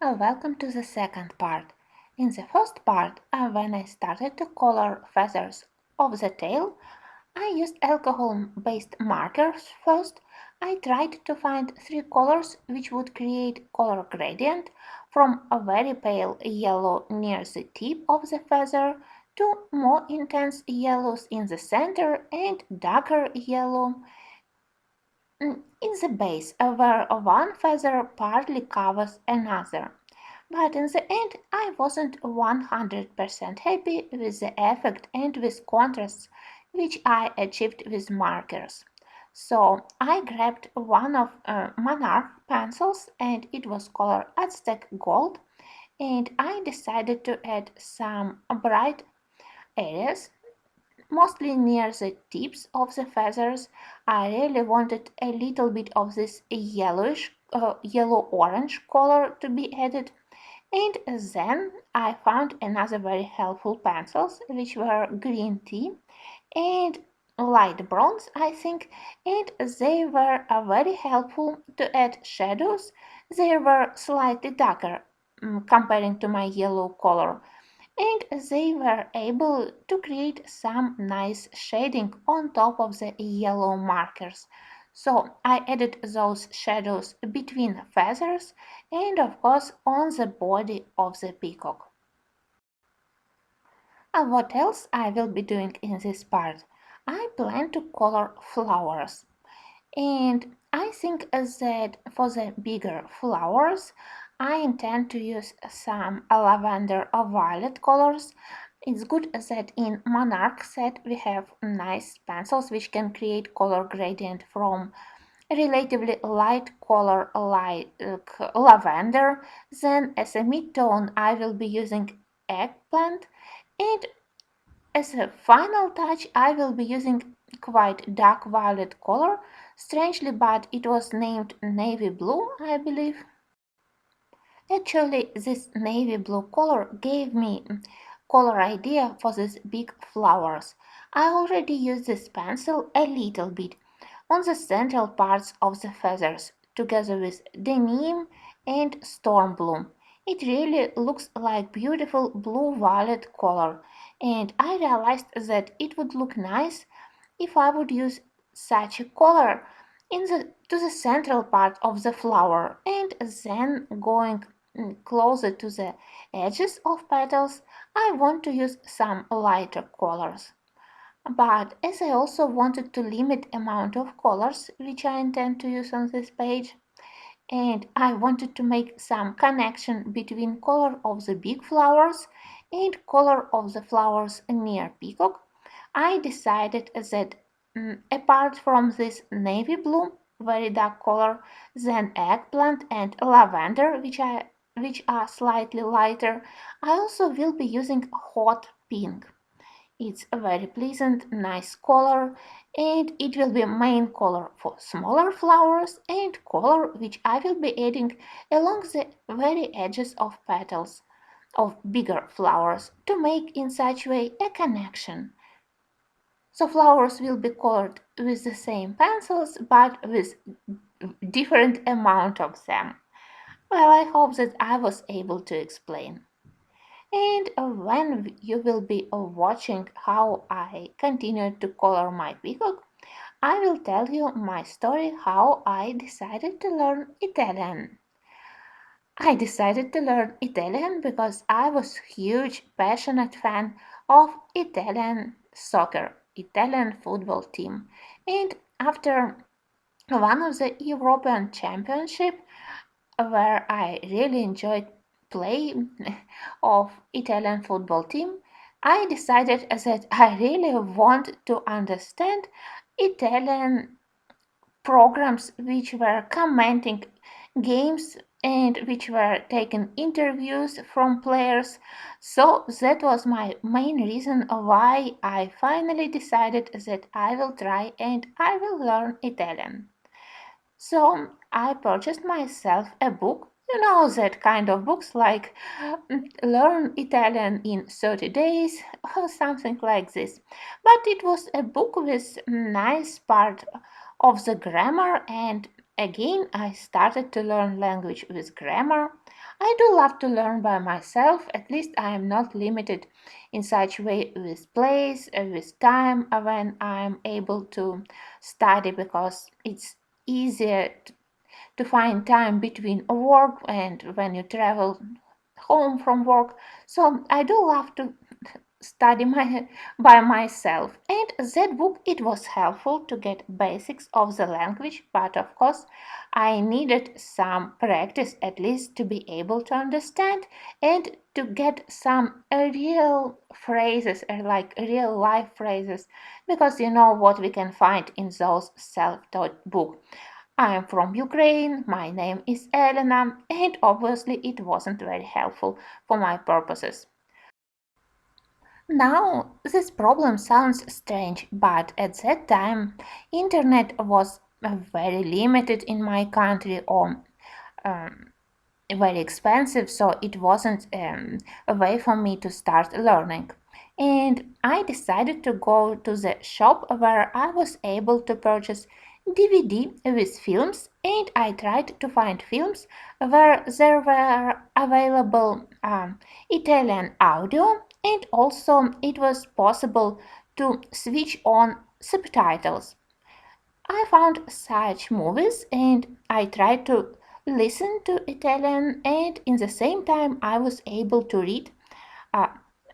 Welcome to the second part. In the first part, when I started to color feathers of the tail, I used alcohol-based markers first. I tried to find three colors which would create color gradient from a very pale yellow near the tip of the feather to more intense yellows in the center and darker yellow in the base, where one feather partly covers another. But in the end, I wasn't 100% happy with the effect and with contrasts which I achieved with markers. So I grabbed one of Monarch pencils and it was color Aztec Gold, and I decided to add some bright areas mostly near the tips of the feathers. I really wanted a little bit of this yellow-orange color to be added. And then I found another very helpful pencils, which were green tea and light bronze, I think, and they were very helpful to add shadows. They were slightly darker comparing to my yellow color, and they were able to create some nice shading on top of the yellow markers. So I added those shadows between feathers and of course on the body of the peacock. And what else I will be doing in this part? I plan to color flowers. And I think that for the bigger flowers, I intend to use some lavender or violet colors. It's good that in Monarch set we have nice pencils which can create color gradient from relatively light color like lavender. Then as a mid-tone I will be using eggplant, and as a final touch, I will be using quite dark violet color, strangely, but it was named navy blue, I believe. Actually, this navy blue color gave me color idea for these big flowers. I already used this pencil a little bit on the central parts of the feathers, together with denim and storm bloom. It really looks like beautiful blue-violet color, and I realized that it would look nice if I would use such a color to the central part of the flower, and then going closer to the edges of petals, I want to use some lighter colors. But as I also wanted to limit amount of colors which I intend to use on this page, and I wanted to make some connection between color of the big flowers and color of the flowers near peacock, I decided that apart from this navy blue, very dark color, then eggplant and lavender, which are slightly lighter, I also will be using hot pink. It's a very pleasant, nice color, and it will be main color for smaller flowers and color which I will be adding along the very edges of petals of bigger flowers to make in such way a connection. So flowers will be colored with the same pencils but with different amount of them. Well, I hope that I was able to explain. And when you will be watching how I continue to color my peacock, I will tell you my story how I decided to learn Italian. I decided to learn Italian because I was huge passionate fan of Italian soccer, Italian football team. And after one of the European Championship where I really enjoyed play of Italian football team, I decided that I really want to understand Italian programs which were commenting games and which were taking interviews from players. So that was my main reason why I finally decided that I will try and I will learn Italian. So I purchased myself a book, you know, that kind of books like Learn Italian in 30 Days or something like this. But it was a book with nice part of the grammar and again I started to learn language with grammar. I do love to learn by myself, at least I am not limited in such way with place, with time when I am able to study because it's easier to find time between work and when you travel home from work. So I do love to study by myself, and that book it was helpful to get basics of the language, but of course I needed some practice at least to be able to understand and to get some real phrases, like real life phrases, because you know what we can find in those self-taught books. I am from Ukraine, my name is Alena, and obviously it wasn't very helpful for my purposes. Now, this problem sounds strange, but at that time, internet was very limited in my country or um, very expensive, so it wasn't a way for me to start learning. And I decided to go to the shop where I was able to purchase DVD with films, and I tried to find films where there were available Italian audio, and also it was possible to switch on subtitles. I found such movies and I tried to listen to Italian, and in the same time I was able to read uh,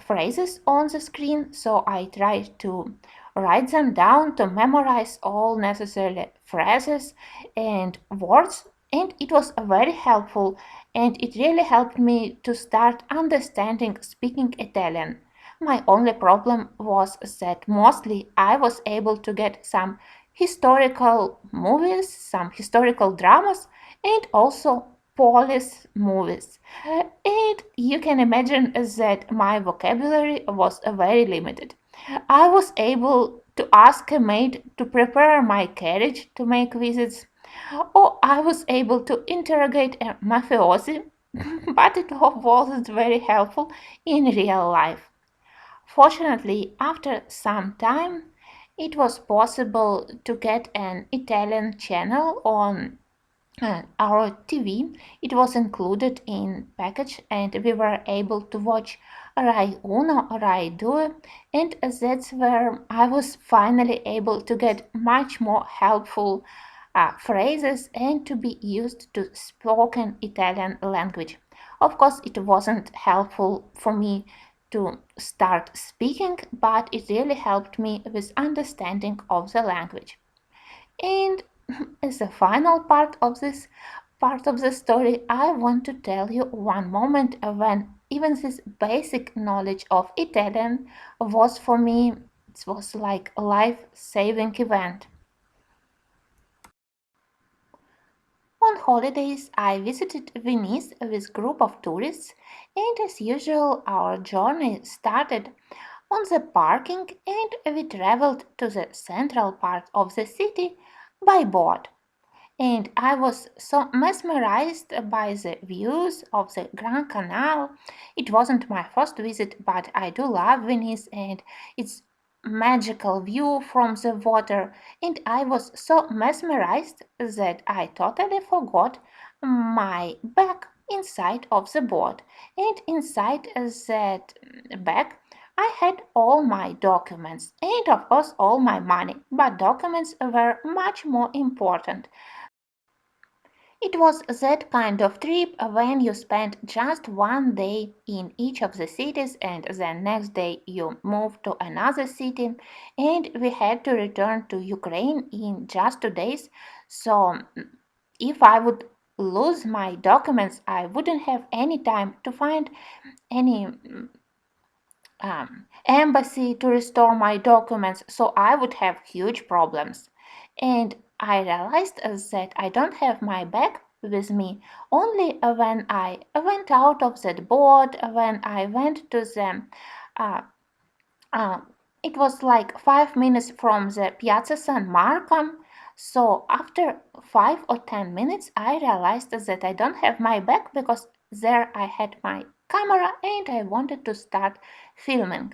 phrases on the screen, so I tried to write them down to memorize all necessary phrases and words, and it was very helpful and it really helped me to start understanding speaking Italian. My only problem was that mostly I was able to get some historical movies, some historical dramas, and also police movies. And you can imagine that my vocabulary was very limited. I was able to ask a maid to prepare my carriage to make visits, or I was able to interrogate a mafiosi, but it wasn't very helpful in real life. Fortunately, after some time, it was possible to get an Italian channel on our TV. It was included in package and we were able to watch Rai Uno, Rai Due, and that's where I was finally able to get much more helpful phrases and to be used to spoken Italian language. Of course, it wasn't helpful for me to start speaking, but it really helped me with understanding of the language. And as the final part of the story, I want to tell you one moment when even this basic knowledge of Italian was for me, it was like a life-saving event. On holidays, I visited Venice with a group of tourists, and as usual, our journey started on the parking and we traveled to the central part of the city by boat. And I was so mesmerized by the views of the Grand Canal. It wasn't my first visit, but I do love Venice and its magical view from the water. And I was so mesmerized that I totally forgot my bag inside of the boat. And inside that bag, I had all my documents and, of course, all my money, but documents were much more important. It was that kind of trip when you spend just one day in each of the cities and then next day you move to another city, and we had to return to Ukraine in just 2 days. So if I would lose my documents, I wouldn't have any time to find any embassy to restore my documents, so I would have huge problems. And I realized that I don't have my bag with me only when I went out of that boat, when I went to the uh, uh, it was like 5 minutes from the Piazza San Marco. So after 5 or 10 minutes, I realized that I don't have my bag because there I had my camera and I wanted to start filming.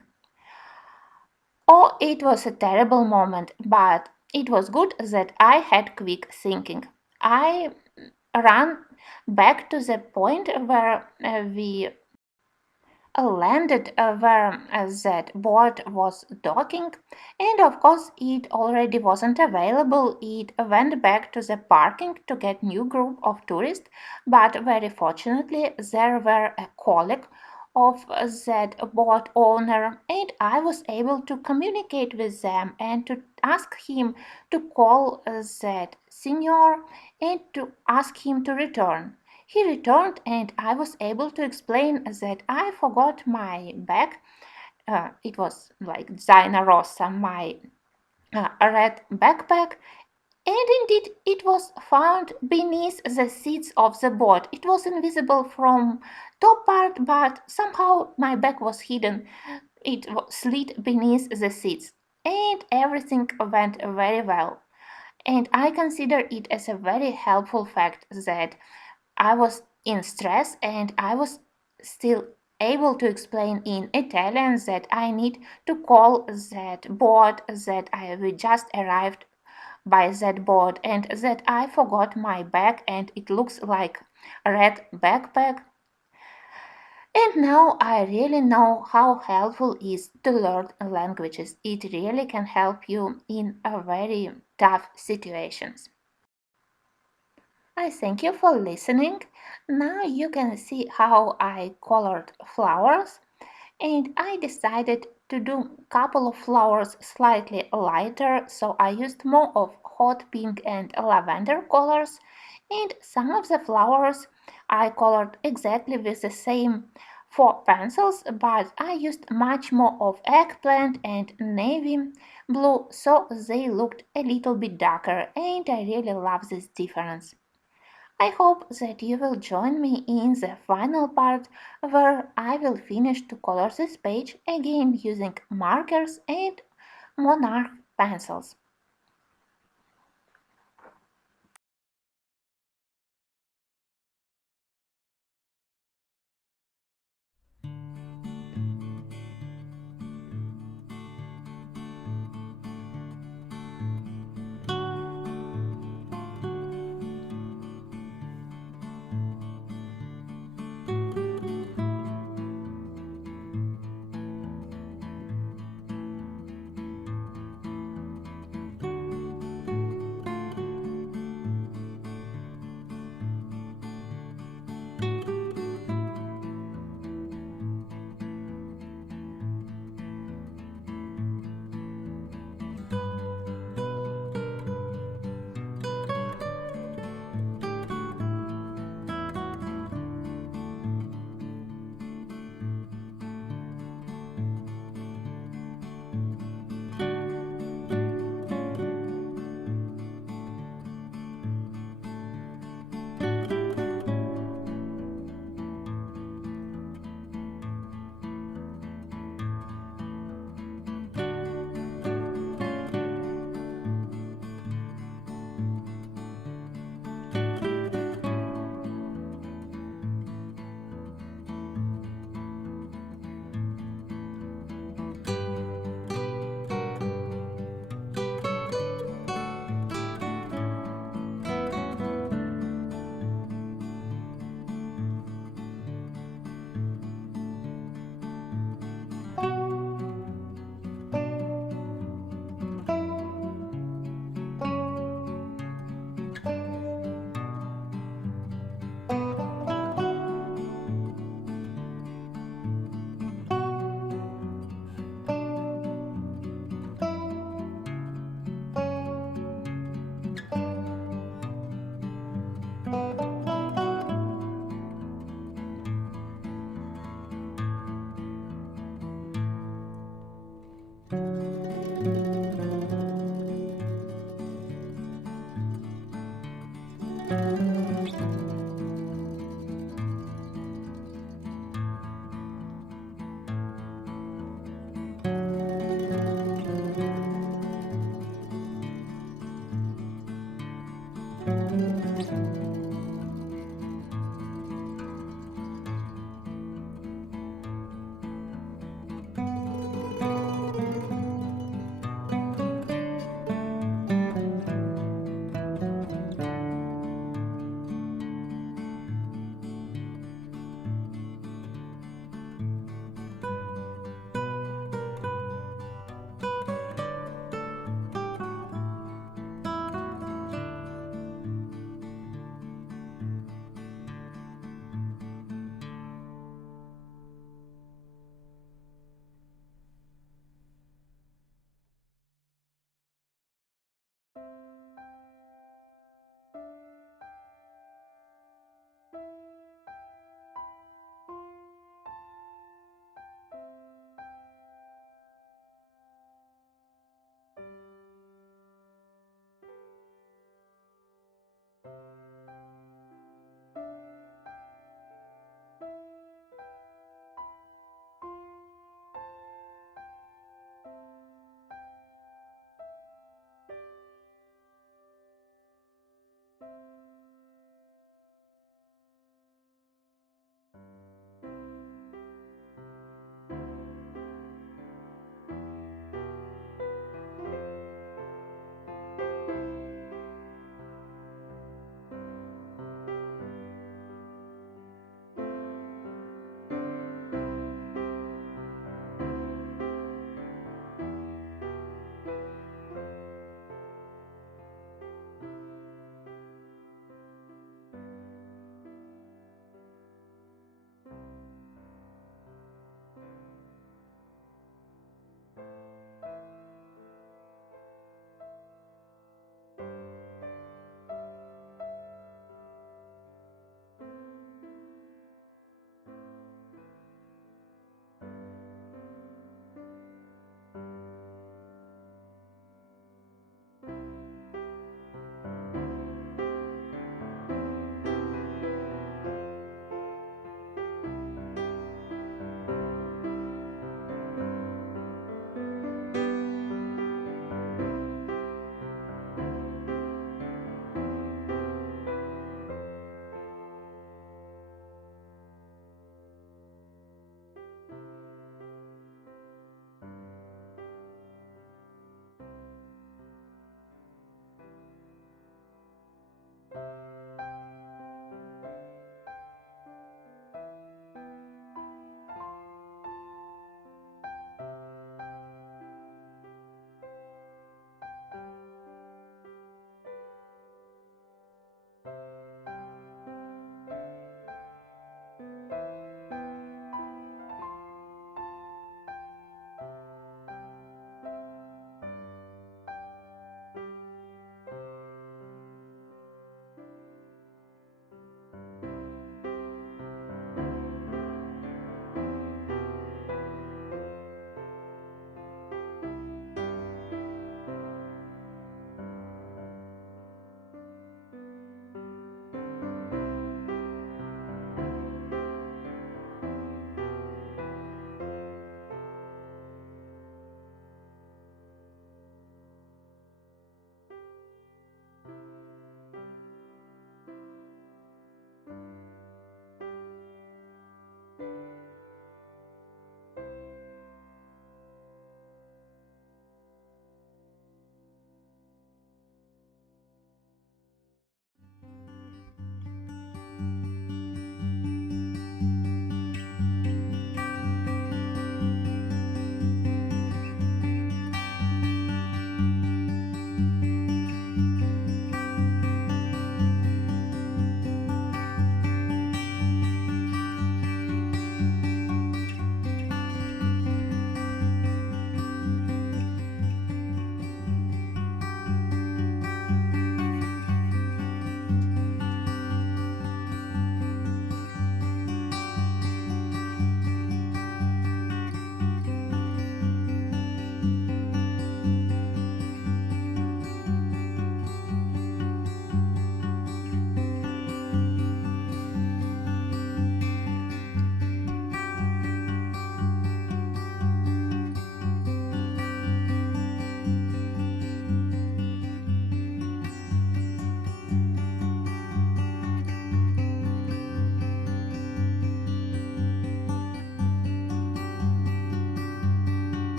Oh, it was a terrible moment, but it was good that I had quick thinking. I ran back to the point where we landed where that boat was docking, and of course it already wasn't available. It went back to the parking to get new group of tourists, but very fortunately there were a colleague of that boat owner, and I was able to communicate with them and to ask him to call that senior and to ask him to return. He returned, and I was able to explain that I forgot my bag. It was like Zina Rossa, my red backpack, and indeed it was found beneath the seats of the boat. It was invisible from top part, but somehow my bag was hidden. It slid beneath the seats, and everything went very well. And I consider it as a very helpful fact that I was in stress and I was still able to explain in Italian that I need to call that boat, that we just arrived by that boat, and that I forgot my bag and it looks like a red backpack. And now I really know how helpful it is to learn languages. It really can help you in a very tough situations. I thank you for listening. Now you can see how I colored flowers, and I decided to do a couple of flowers slightly lighter, so I used more of hot pink and lavender colors, and some of the flowers I colored exactly with the same four pencils, but I used much more of eggplant and navy blue, so they looked a little bit darker, and I really love this difference. I hope that you will join me in the final part where I will finish to color this page again using markers and Monarch pencils.